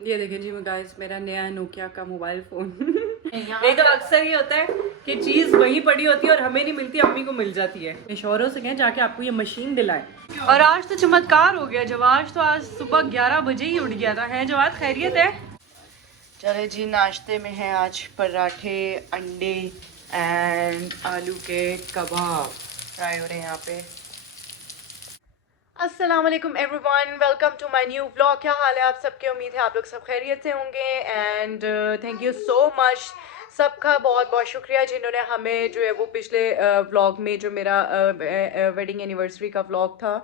ये देखें जी गाइस, मेरा नया नोकिया का मोबाइल फोन। नहीं तो अक्सर ये होता है कि चीज वहीं पड़ी होती है और हमें नहीं मिलती, अम्मी को मिल जाती है। शोरों से कहें जाके आपको ये मशीन दिलाए। और आज तो चमत्कार हो गया जवाज, तो आज सुबह 11 बजे ही उठ गया था। है जवाद, खैरियत है? चले जी, नाश्ते में है आज पराठे, अंडे एंड आलू के कबाब फ्राई हो रहे हैं यहाँ पे। अस्सलाम वालेकुम everyone, welcome to my new vlog. क्या हाल है आप सबके? उम्मीद है आप लोग सब खैरियत से होंगे and thank you so much सबका, बहुत बहुत शुक्रिया जिन्होंने हमें जो है वो पिछले व्लॉग में जो मेरा वेडिंग एनिवर्सरी का व्लॉग था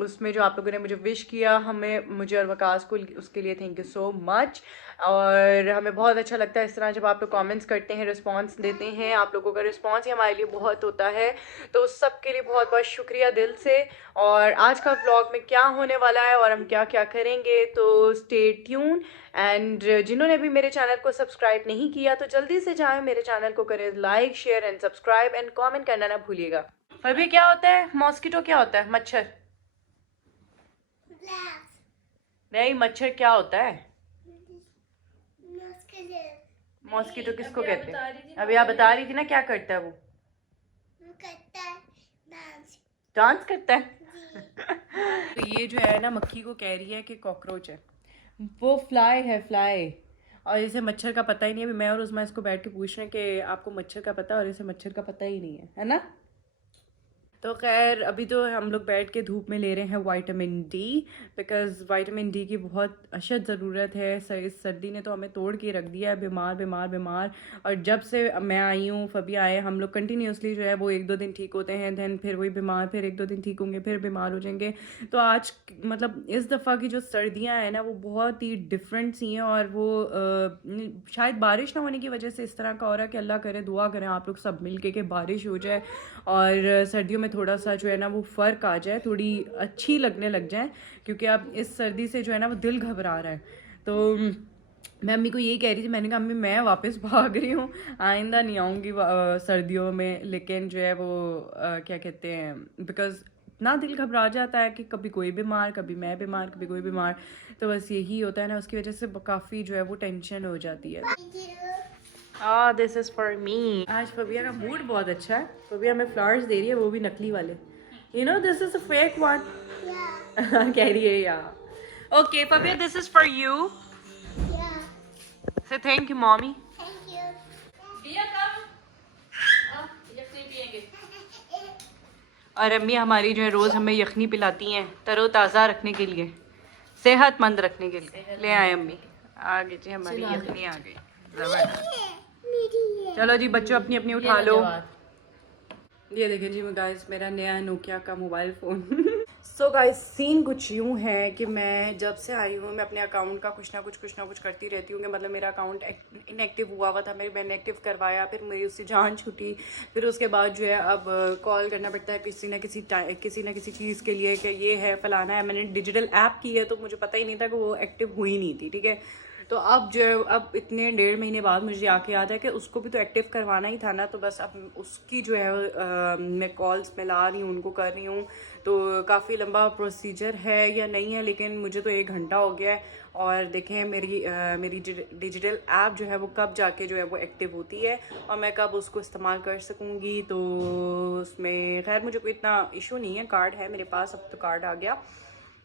उसमें जो आप लोगों ने मुझे विश किया, मुझे और वकास को, उसके लिए थैंक यू सो मच। और हमें बहुत अच्छा लगता है इस तरह जब आप लोग कमेंट्स करते हैं, रिस्पांस देते हैं। आप लोगों का रिस्पांस ही हमारे लिए बहुत होता है, तो उस सब के लिए बहुत बहुत शुक्रिया दिल से। और आज का व्लॉग में क्या होने वाला है और हम क्या क्या करेंगे, तो स्टे ट्यून। एंड जिन्होंने भी मेरे चैनल को सब्सक्राइब नहीं किया तो जल्दी से जाएं, मेरे चैनल को करें like, share and subscribe and comment करना ना भूलिएगा। अभी क्या होता है? मॉस्किटो क्या होता है? मच्छर नहीं, मच्छर क्या होता है? मॉस्किटो किसको कहते हैं? अभी आप बता रही थी ना, क्या करता है वो? डांस करता है। तो ये जो है ना, मक्खी को कह रही है कि कॉकरोच है, वो फ्लाई है, फ्लाई। और इसे मच्छर का पता ही नहीं है। अभी मैं और उस्मा इसको बैठ के पूछ रहे हैं कि आपको मच्छर का पता है, और इसे मच्छर का पता ही नहीं है ना। तो खैर अभी तो हम लोग बैठ के धूप में ले रहे हैं vitamin D, because vitamin D की बहुत अशद ज़रूरत है। इस सर्दी ने तो हमें तोड़ के रख दिया है, बीमार बीमार बीमार। और जब से मैं आई हूँ, फबी आए, हम लोग कंटिन्यूसली जो है वो 1-2 दिन ठीक होते हैं, दैन फिर वही बीमार, फिर 1-2 दिन ठीक होंगे, फिर बीमार हो जाएंगे। तो आज मतलब इस दफ़ा की जो सर्दियाँ हैं ना, वो बहुत ही डिफरेंट सी हैं। और वो शायद बारिश ना होने की वजह से इस तरह का हो रहा है कि अल्लाह करे, दुआ करें आप लोग सब मिल के कि बारिश हो जाए और सर्दियों में थोड़ा सा जो है ना वो फ़र्क आ जाए, थोड़ी अच्छी लगने लग जाए। क्योंकि अब इस सर्दी से जो है ना वो दिल घबरा रहा है। तो मैं अम्मी को यही कह रही थी, मैंने कहा अम्मी मैं वापस भाग रही हूँ, आइंदा नहीं आऊँगी सर्दियों में। लेकिन जो है वो क्या कहते हैं, बिकॉज़ इतना दिल घबरा जाता है कि कभी कोई बीमार, कभी मैं बीमार, कभी कोई बीमार। तो बस यही होता है ना, उसकी वजह से काफ़ी जो है वो टेंशन हो जाती है। This is for me. आज फबिया का मूड बहुत अच्छा है। फबिया हमें फ्लावर्स दे रही है, वो भी नकली वाले। You know this is a fake one. कह रही है या। Okay Fabia, this is for you. से थैंक यू मॉमी। और अम्मी हमारी जो है रोज़ हमें यखनी पिलाती हैं तरोताज़ा रखने के लिए, सेहतमंद रखने के लिए। ले आए अम्मी, आ गई जी हमारी यखनी, आ गई ज़बरदस्त। चलो जी बच्चों, अपनी अपनी उठा लो। ये देखें जी गाइस, मेरा नया नोकिया का mobile phone. So guys, scene कुछ यूँ है कि मैं जब से आई हूँ, मैं अपने अकाउंट का कुछ ना कुछ करती रहती हूँ। कि मतलब मेरा अकाउंट इनएक्टिव हुआ था, मैंने एक्टिव करवाया, फिर मेरी उससे जान छूटी। फिर उसके बाद जो है अब कॉल करना पड़ता है किसी ना किसी चीज़ के लिए कि ये है, फलाना है। मैंने डिजिटल ऐप की है तो मुझे पता ही नहीं था कि वो एक्टिव हुई नहीं थी, ठीक है। तो अब जो है, अब इतने 1.5 महीने बाद मुझे आके याद है कि उसको भी तो एक्टिव करवाना ही था ना। तो बस अब उसकी जो है मैं कॉल्स मिला रही हूँ, उनको कर रही हूँ। तो काफ़ी लंबा प्रोसीजर है या नहीं है, लेकिन मुझे तो 1 घंटा हो गया है। और देखें मेरी डिजिटल ऐप जो है वो कब जाके जो है वो एक्टिव होती है और मैं कब उसको इस्तेमाल कर सकूँगी। तो उसमें खैर मुझे कोई इतना इशू नहीं है, कार्ड है मेरे पास, अब तो कार्ड आ गया।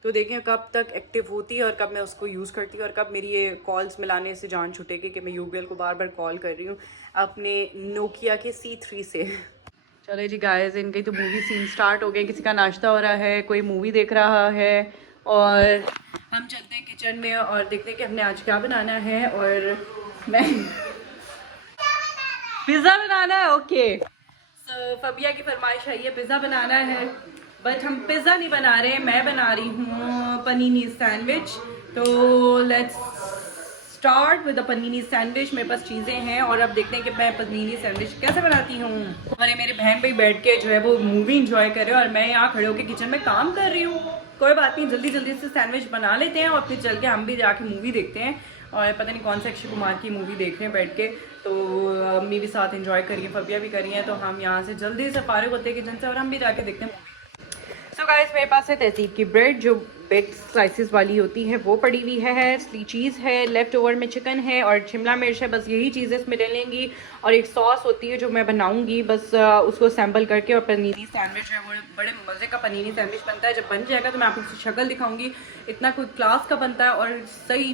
तो देखें कब तक एक्टिव होती है और कब मैं उसको यूज़ करती हूँ और कब मेरी ये कॉल्स मिलाने से जान छूटेगी कि मैं यूगल को बार बार कॉल कर रही हूँ अपने नोकिया के C3 से। चले जी गाइस, इनकी तो मूवी सीन स्टार्ट हो गए। किसी का नाश्ता हो रहा है, कोई मूवी देख रहा है, और हम चलते हैं किचन में और देखते हैं कि हमने आज क्या बनाना है। और मैं पिज़्ज़ा बनाना है। ओके, सो फबिया की फरमाइश है, ये पिज़्ज़ा बनाना है। बट हम पिज़्ज़ा नहीं बना रहे, मैं बना रही हूँ पनीनी सैंडविच। तो let's start with the panini sandwich. मेरे पास चीज़ें हैं और अब देखते हैं कि मैं पनीनी सैंडविच कैसे बनाती हूँ। और ये मेरे बहन भाई बैठ के जो है वो मूवी इंजॉय कर रहे हैं और मैं यहाँ खड़े होकर किचन में काम कर रही हूँ। कोई बात नहीं, जल्दी जल्दी से सैंडविच बना लेते हैं और फिर चल के हम भी जाके मूवी देखते हैं। और पता नहीं कौन सा अक्षय कुमार की मूवी देख रहे हैं बैठ के। तो अम्मी भी साथ एंजॉय करिए, फबिया भी करी हैं। तो हम यहाँ से जल्दी से फारिग होते हैं किचन से और हम भी जाके देखते हैं। सो गाइस मेरे पास है तहसीब की ब्रेड जो बेक स्लाइसिस वाली होती है, वो पड़ी हुई है, चीज़ है, लेफ्ट ओवर में चिकन है और शिमला मिर्च है। बस यही चीज़ें इसमें डलेंगी और एक सॉस होती है जो मैं बनाऊंगी, बस उसको सैम्पल करके। और पनीरी सैंडविच है, वो बड़े मज़े का पनीरी सैंडविच बनता है। जब बन जाएगा तो मैं आपको उसकी शक्ल दिखाऊंगी। इतना कोई क्लास का बनता है और सही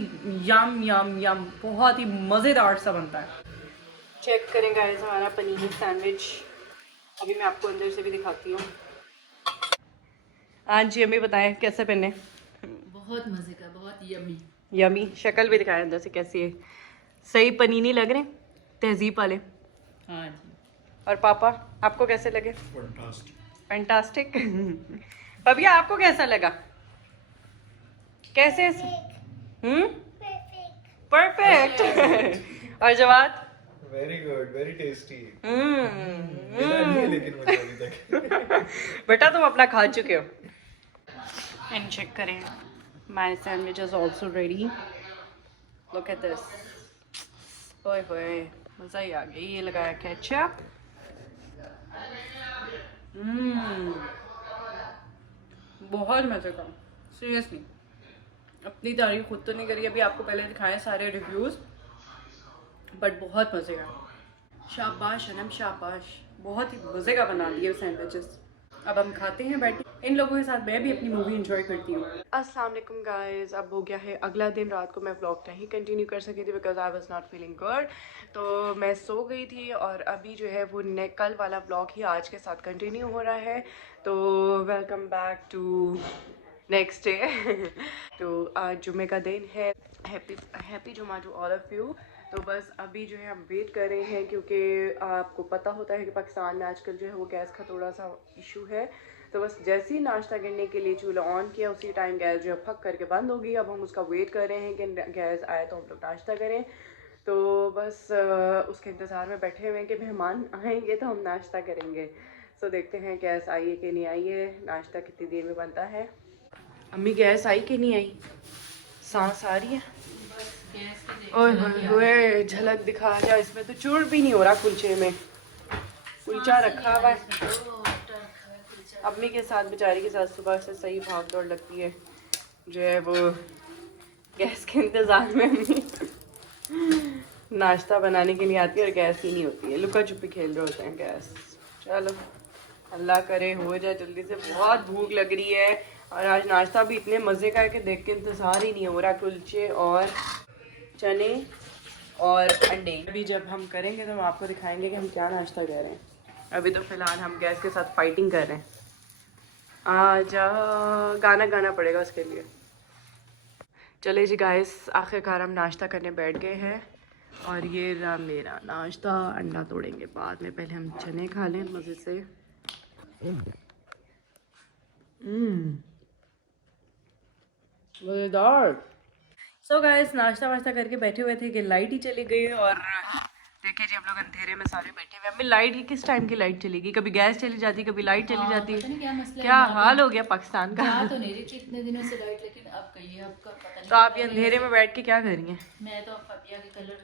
यम यम यम, बहुत ही मज़ेदार सा बनता है। चेक करें गाइस हमारा पनीर सैंडविच। अभी मैं आपको अंदर से भी दिखाती हूँ। हाँ जी, हमें बताएं कैसे बने। बहुत मजे का, बहुत यमी। यमी, शक्ल भी दिखाएं अंदर से कैसी है। सही पनीनी लग रहे, तहजीब वाले। हाँ जी। और पापा आपको कैसे लगे? फैंटास्टिक। भैया आपको कैसा लगा? कैसे? परफेक्ट। और जवाब? Very good, very tasty. Hmm. मिला नहीं है लेकिन मुझे अभी तक। बेटा तुम अपना खा चुके हो। एंड चेक करें, my sandwich is also ready. Look at this. ओए होए, मज़ा ही आ गया। ये लगाया केचप। बहुत मज़े का, सीरियसली। अपनी तारीफ खुद तो नहीं करी अभी, आपको पहले दिखाए सारे रिव्यूज़, बट बहुत मज़े का। शाबाश अनम शाबाश, बहुत ही मज़े का बना दिए सैंडविचेस। अब हम खाते हैं बैठ के। इन लोगों के साथ मैं भी अपनी मूवी एंजॉय करती हूँ। अस्सलाम वालेकुम गाइस, अब हो गया है अगला दिन। रात को मैं व्लॉग नहीं कंटिन्यू कर सकी थी because I was not feeling good, तो मैं सो गई थी। और अभी जो है वो कल वाला व्लॉग ही आज के साथ कंटिन्यू हो रहा है। तो welcome back to next day. तो आज जुमे का दिन है। हैप्पी जुमा टू ऑल ऑफ यू। तो बस अभी जो है हम वेट कर रहे हैं, क्योंकि आपको पता होता है कि पाकिस्तान में आजकल जो है वो गैस का थोड़ा सा इशू है। तो बस जैसे ही नाश्ता करने के लिए चूल्हा ऑन किया उसी टाइम गैस जो है फक करके बंद हो गई। अब हम उसका वेट कर रहे हैं कि गैस आए तो हम लोग नाश्ता करें। तो बस उसके इंतज़ार में बैठे हुए हैं कि मेहमान आएंगे तो हम नाश्ता करेंगे। सो देखते हैं गैस आई है कि नहीं आई है, नाश्ता कितनी देर में बनता है। अम्मी गैस आई कि नहीं आई? सांस आ रही है? ओए झलक दिखा जा, इसमें तो चूर भी नहीं हो रहा कुलचे में। कुलचा रखा हुआ है। अम्मी के साथ बेचारी के साथ सुबह से सही भाग दौड़ लगती है, जो है वो गैस के इंतज़ार में अम्मी नाश्ता बनाने के लिए आती है और गैस ही नहीं होती है। लुका छुपी खेल रहे होते हैं गैस। चलो अल्लाह करे हो जाए जल्दी से, बहुत भूख लग रही है। और आज नाश्ता भी इतने मज़े का है कि देख के इंतज़ार ही नहीं हो रहा। कुलचे और चने और अंडे। अभी जब हम करेंगे तो हम आपको दिखाएंगे कि हम क्या नाश्ता कर रहे हैं। अभी तो फ़िलहाल हम गैस के साथ फाइटिंग कर रहे हैं। जा गाना गाना पड़ेगा उसके लिए। चले जी गाइस, आखिरकार हम नाश्ता करने बैठ गए हैं। और ये रहा मेरा नाश्ता। अंडा तोड़ेंगे बाद में, पहले हम चने खा लें मज़े से। मज़ेदार। सो गाइस नाश्ता वाश्ता करके बैठे हुए थे कि लाइट ही चली गई। और देखिए जी हम लोग अंधेरे में सारे बैठे हुए। हमें लाइट ही किस टाइम की लाइट चलेगी, कभी गैस चली जाती, कभी लाइट चली जाती। क्या हाल हो गया पाकिस्तान का। तो नहीं रही थी इतने दिनों से लाइट, लेकिन अब कही है, आपका पता नहीं। तो आप ये अंधेरे में बैठ के क्या कर रही हैं? मैं तो फबिया के कलर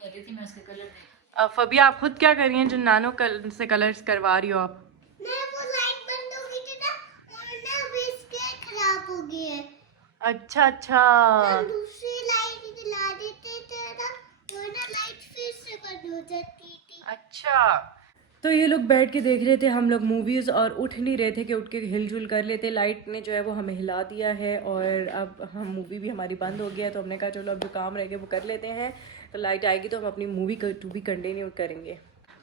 कर रही थी, मैं उसके कलर अब फबिया आप खुद क्या कर रही हैं जो नानो से कलर्स करवा रही हो आप? मैं वो लाइट बंद हो गई थी ना, और ना अभी इसके खराब हो गई है। अच्छा अच्छा। हम दूसरी लाइट जला देते थे ना, वो ना लाइट फिर से बंद हो जाती थी। अच्छा, तो ये लोग बैठ के देख रहे थे हम लोग मूवीज़ और उठ नहीं रहे थे कि उठ के हिलजुल कर लेते। लाइट ने जो है वो हमें हिला दिया है और अब हम मूवी भी हमारी बंद हो गया है। तो हमने कहा चलो अब जो काम रह गए वो कर लेते हैं। तो लाइट आएगी तो हम अपनी मूवी टू भी कंटिन्यू करेंगे।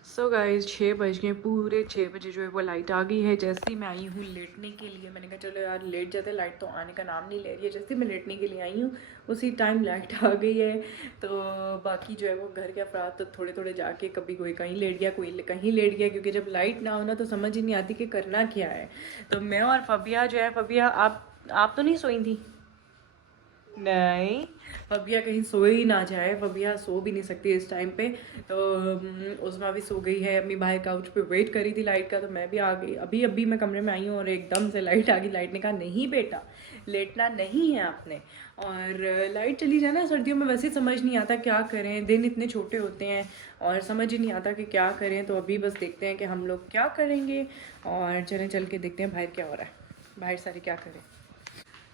सो गाइस 6 बज गए, पूरे 6 बजे जो है वो लाइट आ गई है। जैसे ही मैं आई हूँ लेटने के लिए, मैंने कहा चलो यार लेट जाते, लाइट तो आने का नाम नहीं ले रही है। जैसे ही मैं लेटने के लिए आई हूँ उसी टाइम लाइट आ गई है। तो बाकी जो है वो घर के अफराद तो थोड़े थोड़े जाके कभी कोई कहीं लेट गया, कोई कहीं लेट गया, क्योंकि जब लाइट ना हो ना तो समझ ही नहीं आती कि करना क्या है। तो मैं और फबिया जो है, फबिया आप तो नहीं सोई थी? नहीं, फबिया कहीं सो ही ना जाए, फबिया सो भी नहीं सकती इस टाइम पे। तो उस्मा भी सो गई है, अम्मी बाहर काउच पे वेट करी थी लाइट का। तो मैं भी आ गई, अभी मैं कमरे में आई हूँ और एकदम से लाइट आ गई। लाइट ने कहा नहीं बेटा लेटना नहीं है आपने। और लाइट चली जाए ना सर्दियों में वैसे समझ नहीं आता क्या करें, दिन इतने छोटे होते हैं और समझ ही नहीं आता कि क्या करें। तो अभी बस देखते हैं कि हम लोग क्या करेंगे और चल के देखते हैं बाहर क्या हो रहा है। बाहर सारे क्या करें।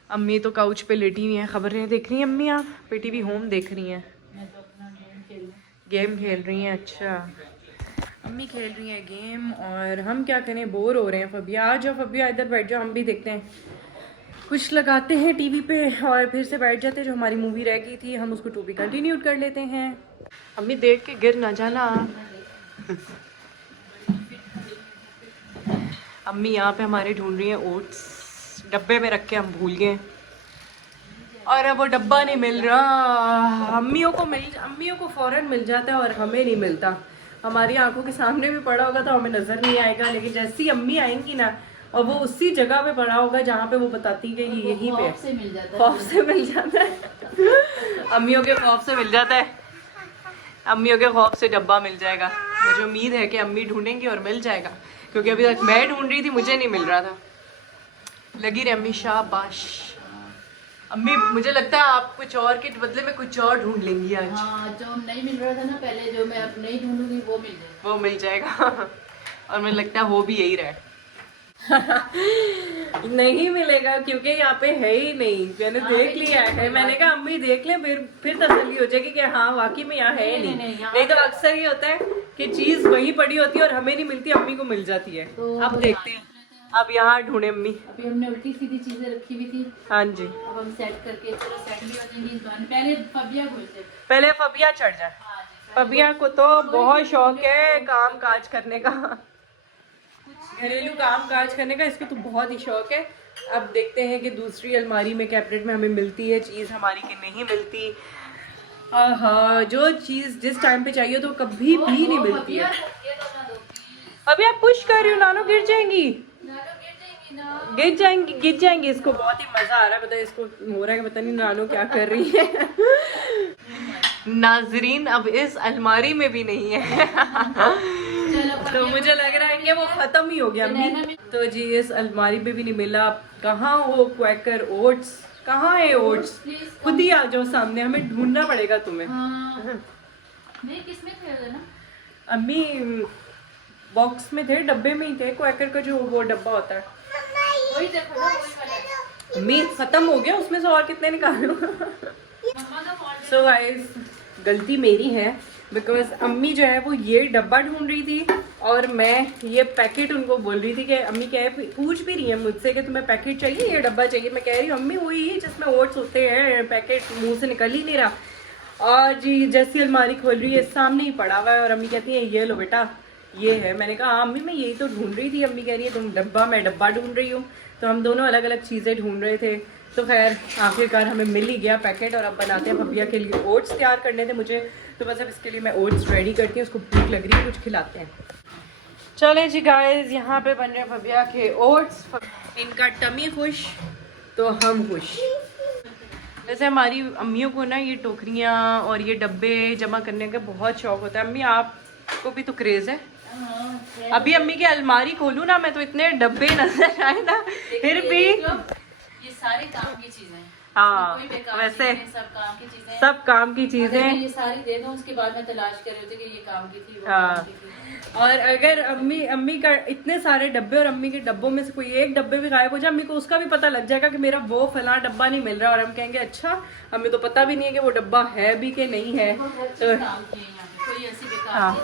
अम्मी तो काउच पे लेटी हुई हैं, खबरें देख रही हैं अम्मी, आप बेटी भी होम देख रही हैं, मैं तो अपना गेम खेल रही हैं। अच्छा, अम्मी खेल रही हैं गेम और हम क्या करें, बोर हो रहे हैं। फबिया आ जाओ, फबिया इधर बैठ जाओ, हम भी देखते हैं कुछ, लगाते हैं टीवी पे और फिर से बैठ जाते हैं। जो हमारी मूवी रह गई थी हम उसको टू बी कंटिन्यू कर लेते हैं। अम्मी देख के गिर ना जाना। अम्मी यहाँ पे हमारे ढूंढ रही हैं ओट्स, डब्बे में रख के हम भूल गए और अब वो डब्बा नहीं मिल रहा। अम्मियों को फ़ौरन मिल जाता है और हमें नहीं मिलता। हमारी आंखों के सामने भी पड़ा होगा तो हमें नज़र नहीं आएगा, लेकिन जैसी अम्मी आएंगी ना और वो उसी जगह पे पड़ा होगा जहाँ पे वो बताती है कि यहीं पे, से मिल जाता है। खौफ से मिल जाता है। अम्मियों के खौफ से मिल जाता है, अम्मियों के खौफ से डब्बा मिल जाएगा। मुझे उम्मीद है कि अम्मी ढूंढेंगी और मिल जाएगा, क्योंकि अभी तक मैं ढूंढ रही थी, मुझे नहीं मिल रहा था। लगी रही अम्मी, शाबाश अम्मी। मुझे लगता है आप कुछ और के बदले में कुछ और ढूंढ लेंगी आज। हाँ, जो नहीं मिल रहा था ना पहले, जो मैं अब नहीं ढूंढूंगी वो मिल जाएगा। वो मिल जाएगा और मुझे लगता है हो भी यही रहा है। नहीं मिलेगा क्योंकि यहाँ पे है ही नहीं, मैंने देख लिया है। मैंने कहा अम्मी देख ले, फिर तसल्ली हो जाएगी कि हाँ वाकई में यहाँ है नहीं तो अक्सर ये होता है कि चीज वहीं पड़ी होती है और हमें नहीं मिलती, अम्मी को मिल जाती है। तो अब देखते हैं, अब यहाँ ढूंढे अम्मी। अभी हमने उल्टी सीधी चीजें रखी हुई थी, हाँ जी, अब हम सेट करके चलो सेट भी हो जाएंगी इस बार। पहले फबिया घुलते। पहले फबिया चढ़ जाए। हाँ जी, फबिया को तो बहुत शौक है काम काज करने का, घरेलू काम काज करने का इसको तो बहुत ही शौक है। अब देखते हैं कि दूसरी अलमारी में, कैबिनेट में हमें मिलती है चीज़ हमारी की नहीं मिलती। हाँ, जो चीज़ जिस टाइम पे चाहिए तो कभी भी नहीं मिलती है। अभी आप पुश कर रही हो, नानो गिर जाएंगी, गिर जाएंगी। इसको बहुत ही मजा आ रहा है, पता है इसको हो रहा है कि पता नहीं नानो क्या कर रही है। नाजरीन अब इस अलमारी में भी नहीं है। तो मुझे लग रहा है कि वो खत्म ही हो गया अम्मी। तो जी इस अलमारी में भी नहीं मिला। कहाँ हो क्वैकर ओट्स, कहाँ है ओट्स? खुद ही आ जाओ सामने, हमें ढूंढना पड़ेगा तुम्हें। नहीं, किसमें थे ना अम्मी? बॉक्स में थे, डब्बे में ही थे, क्वैकर का जो वो डब्बा होता है वही देखो ना, वही वाला। अम्मी खत्म हो गया, उसमें से और कितने निकालूं? मम्मा का फॉल्ट। सो गाइस गलती मेरी है, बिकॉज अम्मी जो है वो ये डब्बा ढूंढ रही थी और मैं ये पैकेट उनको बोल रही थी कि अम्मी क्या है, पूछ भी रही है मुझसे कि तुम्हें पैकेट चाहिए, ये डब्बा चाहिए। मैं कह रही हूँ अम्मी वही है जिसमें ओट्स होते हैं, पैकेट मुंह से निकल ही नहीं रहा। और जी जैसी अलमारी खोल रही है सामने ही पड़ा हुआ है और अम्मी कहती है ये लो बेटा ये है। मैंने कहा हाँ अम्मी मैं यही तो ढूंढ रही थी। अम्मी कह रही है तुम डब्बा, मैं डब्बा ढूंढ रही हूँ। तो हम दोनों अलग अलग चीज़ें ढूंढ रहे थे। तो खैर आखिरकार हमें मिल ही गया पैकेट और अब बनाते हैं। भैया के लिए ओट्स तैयार करने थे मुझे, तो बस अब इसके लिए मैं ओट्स रेडी करती हूँ। उसको भूख लग रही है, कुछ खिलाते हैं। चले जी गाइस, यहाँ पे बन रहे भैया के ओट्स। इनका टमी खुश तो हम खुश। वैसे हमारी अम्मियों को ना ये टोकरियाँ और ये डब्बे जमा करने का बहुत शौक होता है। अम्मी आपको भी तो क्रेज़ है? अभी अम्मी की अलमारी खोलूँ ना मैं तो इतने डब्बे नजर आए ना, फिर भी ये सारी काम की चीजें हैं। हाँ कोई बेकार वैसे नहीं है, सब काम की चीजें हैं। सब काम की अगर चीजें। मैं ये सारी दे दूं उसके बाद मैं तलाश कर रही होती कि ये काम की थी, वो हाँ। काम की थी। और अगर अम्मी का इतने सारे डब्बे और अम्मी के डब्बों में से कोई एक डब्बे भी गायब हो जाए, अम्मी को उसका भी पता लग जाएगा कि मेरा वो फला डब्बा नहीं मिल रहा और हम कहेंगे अच्छा हमें तो पता भी नहीं है कि वो डब्बा है भी कि नहीं है। तो काम किए यहाँ पे, कोई ऐसी बेकार हाँ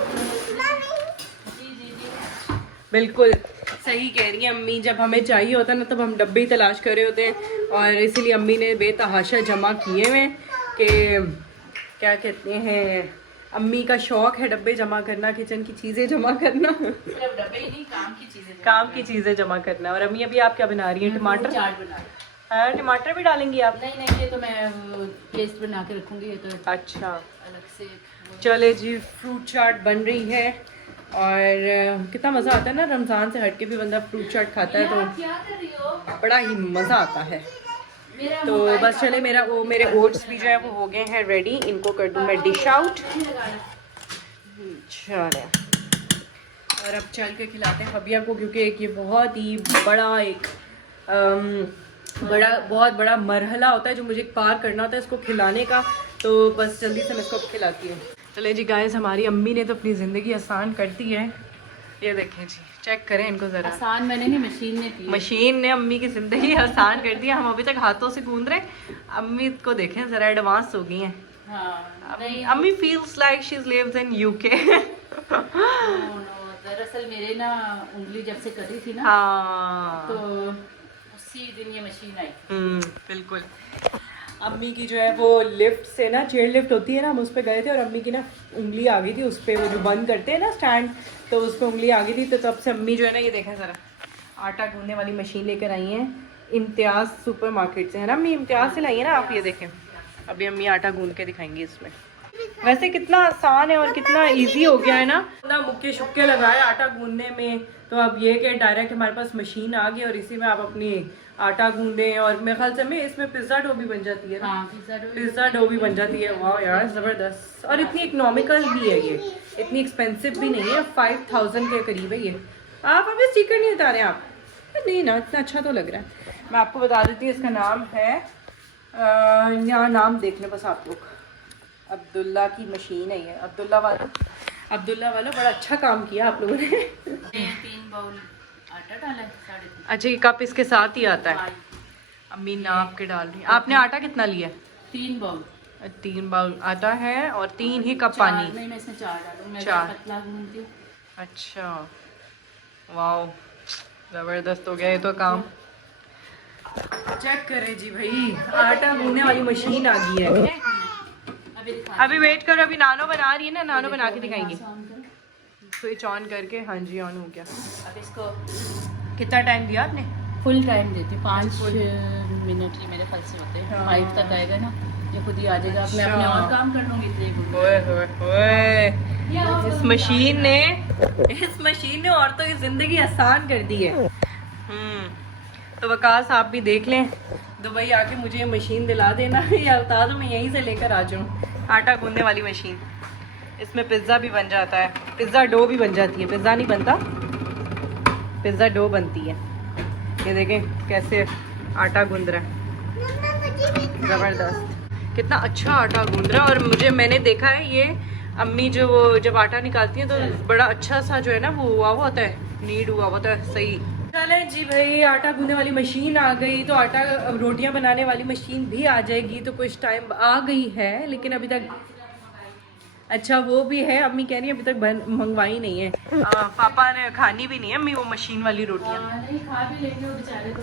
जी जी जी बिल्कुल सही कह रही है अम्मी। जब हमें चाहिए होता है ना तब हम डब्बे ही तलाश कर रहे होते हैं और इसीलिए अम्मी ने बेतहाशा जमा किए हुए कि क्या कहते हैं, अम्मी का शौक है डब्बे जमा करना, किचन की चीज़ें जमा करना, सिर्फ डब्बे ही नहीं काम की चीजें, काम की चीज़ें जमा करना। और अम्मी अभी आप क्या बना रही हैं? टमाटर चाट बना रही। हाँ टमाटर भी डालेंगी आप? नहीं नहीं, ये तो मैं पेस्ट बना के रखूंगी, ये तो अच्छा अलग से। चले जी, फ्रूट चाट बन रही है और कितना मज़ा आता है ना, रमज़ान से हट के भी बंदा फ्रूट चाट खाता है तो क्या कर रही हो? बड़ा ही मज़ा आता है। तो बस चले मेरे ओट्स भी जो है वो हो गए हैं रेडी, इनको कर दूँ मैं डिश आउट। चले और अब चल के खिलाते हैं फबिया को, क्योंकि एक ये बहुत ही बड़ा बहुत बड़ा मरहला होता है जो मुझे पार करना होता है इसको खिलाने का। तो बस जल्दी से मैं इसको खिलाती हूँ। चले जी गाइस, हमारी अम्मी ने तो अपनी ज़िंदगी आसान कर दी है। ये देखें जी, चेक करें इनको जरा। आसान मैंने नहीं, मशीन ने की। मशीन ने अम्मी की जिंदगी आसान कर दी है। हम अभी तक हाथों से गूंद रहे, अम्मी को देखें जरा एडवांस हो गई हैं। हाँ, नहीं अम्मी feels like she lives in UK. दरअसल मेरे ना उंगली जब से कटी थी ना, हाँ तो उसी दिन ये मशीन आई। बिल्कुल। अम्मी की जो है वो लिफ्ट से ना, चेयर लिफ्ट होती है ना, हम उस पर गए थे और अम्मी की ना उंगली आ गई थी उस पर, वो जो बंद करते हैं ना स्टैंड, तो उस पर उंगली आ गई थी। तो तब से अम्मी जो है ना, ये देखें ज़रा, आटा गूंदने वाली मशीन लेकर आई हैं इम्तियाज़ सुपर मार्केट से, है ना अम्मी? इम्तियाज़ से लाई है ना आप? ये देखें, अभी अम्मी आटा गूंद के दिखाएंगी इसमें। वैसे कितना आसान है और कितना इजी हो गया है ना मुक्के शुक्के लगाए आटा गूंदने में। तो अब ये कि डायरेक्ट हमारे पास मशीन आ गई और इसी में आप अपनी आटा गूंदें, और मेरे ख्याल से में इसमें पिज़्ज़ा डो भी बन जाती है ना? हाँ, पिज़्ज़ा डो भी बन जाती है। वाह यार ज़बरदस्त। और इतनी इकोनॉमिकल भी है, ये इतनी एक्सपेंसिव भी नहीं है, 5000 के करीब है ये। आप अभी स्टिकर नहीं उतारे आप? नहीं ना, इतना अच्छा तो लग रहा है। मैं आपको बता देती हूँ, इसका नाम है, यहाँ नाम देख लें बस आप लोग, अब्दुल्ला की मशीन है ये। अब्दुल्ला वालों बड़ा अच्छा काम किया आप लोगों ने। 3 बाउल आटा डाला है, 3.5। अच्छा, ये कप इसके साथ ही आता है? अम्मी नाप के डाल रही है। आपने आटा कितना लिया? 3 बाउल। 3 बाउल आटा है और 3 ही कप पानी? नहीं, मैं इसमें 4 डालूं, मैं 4 पतला गूंथती हूँ। अच्छा, वाओ ज़बरदस्त हो गया ये तो काम। चेक करें जी भाई, आटा गूंदने वाली मशीन आ गई है। अभी वेट करो, अभी नानो बना रही है ना, नानो बना के दिखाएंगे। स्विच ऑन करके, हाँ जी ऑन हो गया। अब इसको कितना टाइम दिया आपने? फुल टाइम देती हूँ, 5 मिनट ही मेरे ख्याल से होते हैं। 5 तक आएगा ना, ये खुद ही आ जाएगा। अब मैं अपने और काम कर लूँगी इतने। ओए होए होए, इस मशीन ने औरतों की जिंदगी आसान कर दी है। तो वकास आप भी देख लें, दुबई आके मुझे ये मशीन दिला देना या बता दो, मैं यहीं से लेकर आ जाऊँ। आटा गूंदने वाली मशीन, इसमें पिज़्ज़ा भी बन जाता है, पिज़्ज़ा डो भी बन जाती है। पिज़्ज़ा नहीं बनता, पिज़्ज़ा डो बनती है। ये देखें कैसे आटा गूंद रहा है, ज़बरदस्त। कितना अच्छा आटा गूंद रहा है। और मैंने देखा है ये अम्मी जो वो जब आटा निकालती हैं तो बड़ा अच्छा सा जो है ना वो हुआ होता है, नीड हुआ होता है सही। चले जी भाई, आटा गूंदने वाली मशीन आ गई, तो आटा रोटियां बनाने वाली मशीन भी आ जाएगी। तो कुछ टाइम आ गई है, लेकिन अभी तक, अच्छा वो भी है, अम्मी कह रही है अभी तक मंगवाई नहीं है। पापा ने खानी भी नहीं है अम्मी वो मशीन वाली रोटियां। नहीं, खा भी लेंगे वो बेचारे तो।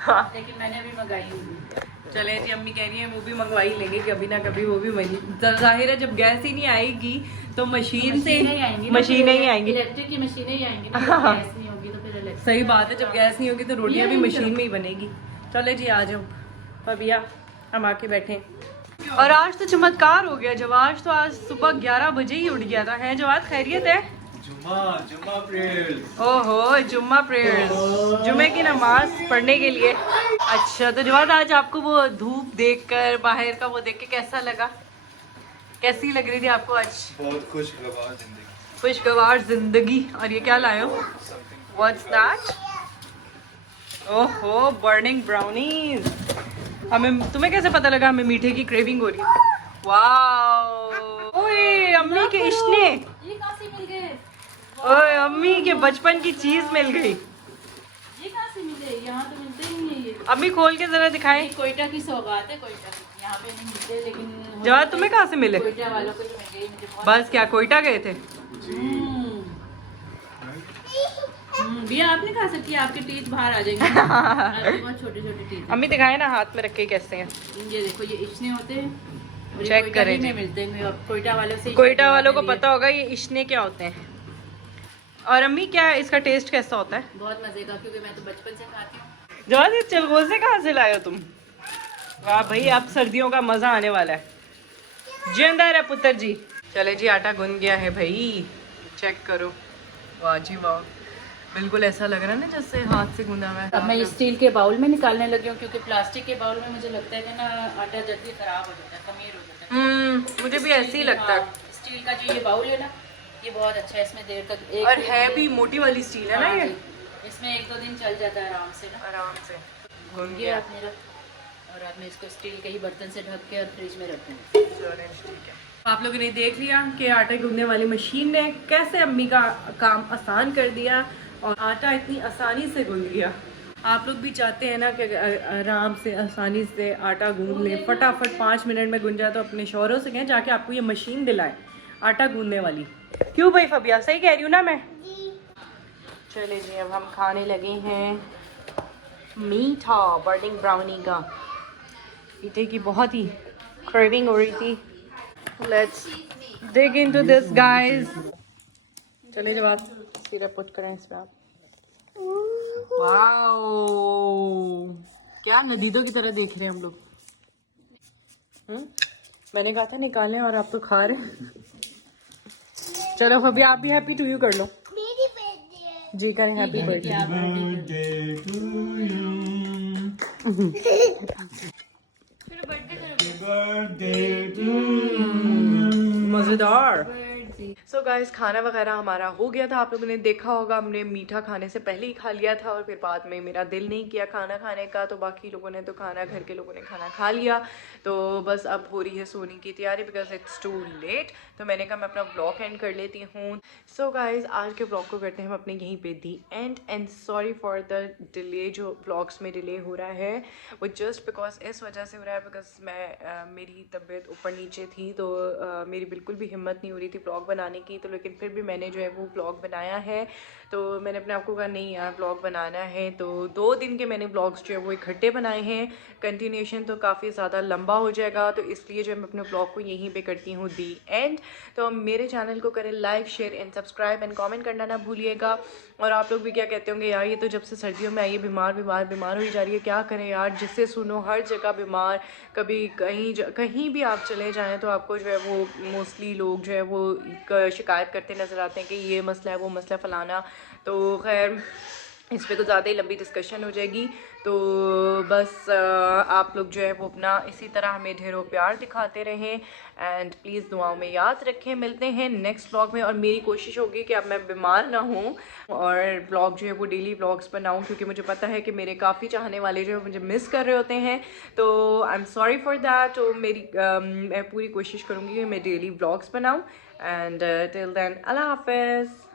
हाँ, लेकिन मैंने अभी मंगाई हुई। चले जी, अम्मी कह रही है वो भी मंगवाई लेंगे, कभी ना कभी वो भी जाहिर है जब गैस ही नहीं आएगी तो मशीन से मशीनें ही आएंगी, इलेक्ट्रिक की मशीनें ही आएंगी ना, गैस नहीं होगी तो फिर इलेक्ट्रिक। सही बात है, जब गैस नहीं होगी तो रोटियां भी मशीन में ही बनेगी। चले जी आ जाओ भैया, हम आके बैठे। और आज तो चमत्कार हो गया जवाज, तो आज सुबह 11 बजे ही उठ गया था। है जवाज, खैरियत है? जुम्मा प्रेयर्स। ओहो, जुम्मा प्रेयर्स, जुम्मे की नमाज पढ़ने के लिए। अच्छा, तो जवाद आज आपको वो धूप देखकर, बाहर का वो देख के कैसा लगा? कैसी लग रही थी आपको आज? बहुत खुशगवार जिंदगी। खुशगवार जिंदगी। और ये क्या लाए हो? What's that? ओहो, बर्निंग ब्राउनीज। तुम्हें कैसे पता लगा हमें मीठे की क्रेविंग हो रही है? वाओ, ओए अम्मी के इश्ने, ये कहाँ से मिल गए? ओए अम्मी के बचपन की चीज मिल गई। ये कहाँ से मिले? यहाँ तो मिलते ही नहीं है ये। अम्मी खोल के जरा दिखाएं। कोयटा की सौगात है, कोयटा की। यहाँ पे नहीं मिलते, लेकिन जवाद तुम्हें कहाँ से मिले? कोयटा वालों को जो मिल गए मुझे बहुत। बस क्या कोयटा गए थे? ये आप नहीं खा सकती, आपके टीथ बाहर आ जाएंगे। आपके बहुत छोटे छोटे टीथ। अम्मी दिखाए ना हाथ में रख के कैसे हैं। ये देखो, ये इश्ने होते हैं, और ये चेक कोयटा करें ही जी। में मिलते हैं। कोयटा वालों से, कोयटा वालों को पता होगा ये इश्ने क्या होते हैं। और अम्मी क्या इसका टेस्ट कैसा होता है? बहुत मजे का, क्योंकि मैं तो बचपन से खाती हूँ। जवाद ये चलगोजे कहाँ से लाए हो तुम? वाह भाई, अब सर्दियों का मजा आने वाला है। जिंदा रहे पुत्र जी। चले जी, आटा गुन गया है भाई, चेक करो। वाह जी वाह, बिल्कुल ऐसा लग रहा है ना जैसे हाथ से गूंदा हुआ है। अब मैं स्टील के बाउल में निकालने लगी हूँ, क्योंकि प्लास्टिक के बाउल में मुझे लगता है कि ना आटा जल्दी खराब हो जाता है, खमीर हो जाता है। मुझे भी ऐसे ही लगता है। स्टील का जो ये बाउल है ना, ये बहुत अच्छा है, इसमें देर तक और है भी मोटी वाली स्टील है ना ये, इसमें 1-2 दिन चल जाता है आराम से ना। आराम से। ये आप मेरा और रात में इसको स्टील के ही बर्तन से ढक के और फ्रिज में रख दें। आप लोगों ने देख लिया कि आटा गूंदने वाली मशीन ने कैसे अम्मी का काम आसान कर दिया और आटा इतनी आसानी से गूंद गया। आप लोग भी चाहते हैं ना कि आराम से आसानी से आटा गूंद लें, फटाफट 5 मिनट में गूंज जाए, तो अपने शौहरों से कहें जाके आपको ये मशीन दिलाए आटा गूंदने वाली। क्यों भाई फबिया, सही कह रही हूँ ना मैं? चले जी, अब हम खाने लगे हैं मीठा बर्निंग ब्राउनी का। मीठे की बहुत ही क्रेविंग हो रही थी। Let's dig into this, guys. चलिए जब आप सिरप पुट करें इसमें आप। वाओ, क्या नदीदों की तरह देख रहे हैं हम लोग। मैंने कहा था निकालें और आप तो खा रहे हैं। चलो अभी आप भी हैप्पी टू यू कर लो। मेरी बर्थडे है। जी करें हैप्पी बर्थडे। मजेदार। सो गाइस, खाना वगैरह हमारा हो गया था। आप लोगों ने देखा होगा, हमने मीठा खाने से पहले ही खा लिया था और फिर बाद में मेरा दिल नहीं किया खाना खाने का, तो बाकी लोगों ने तो खाना, घर के लोगों ने खाना खा लिया। तो बस अब हो रही है सोने की तैयारी बिकॉज इट्स टू लेट। तो मैंने कहा मैं अपना ब्लॉग एंड कर लेती हूँ। सो गाइस, आज के ब्लॉग को करते हैं हम अपने यहीं पे दी and sorry for the delay. जो ब्लॉग्स में डिले हो रहा है वो जस्ट बिकॉज इस वजह से हो रहा है बिकॉज मैं मेरी तबीयत ऊपर नीचे थी, तो मेरी बिल्कुल भी हिम्मत नहीं हो रही थी ब्लॉग बनाने की। तो लेकिन फिर भी मैंने जो है वो ब्लॉग बनाया है। तो मैंने अपने आप को कहा नहीं यार ब्लॉग बनाना है। तो 2 दिन के मैंने ब्लॉग्स जो है वो इकट्ठे बनाए हैं। कंटिन्यूशन तो काफ़ी ज़्यादा लंबा हो जाएगा, तो इसलिए जो मैं अपने ब्लॉग को यहीं पे करती हूँ दी एंड। तो मेरे चैनल को करें like, share and subscribe and comment करना ना भूलिएगा। और आप लोग भी क्या कहते होंगे, यार ये तो जब से सर्दियों में आई है बीमार हो जा रही है, क्या करें यार, जिससे सुनो हर जगह बीमार। कभी कहीं भी आप चले जाएँ तो आपको जो है वो मोस्टली लोग जो है वो शिकायत करते नज़र आते हैं कि ये मसला है, वो मसला फलाना। तो खैर इस पर तो ज़्यादा ही लंबी डिस्कशन हो जाएगी। तो बस आप लोग जो है वो अपना इसी तरह हमें ढेरों प्यार दिखाते रहें एंड प्लीज़ दुआओं में याद रखें। मिलते हैं नेक्स्ट ब्लॉग में और मेरी कोशिश होगी कि अब मैं बीमार ना हूँ और ब्लॉग जो है वो डेली ब्लॉग्स बनाऊँ, क्योंकि मुझे पता है कि मेरे काफ़ी चाहने वाले जो है मुझे मिस कर रहे होते हैं। तो I am sorry for that. तो मैं पूरी कोशिश करूँगी कि मैं डेली ब्लॉग्स बनाऊँ एंड टिल देन अल्लाह हाफ़िज़।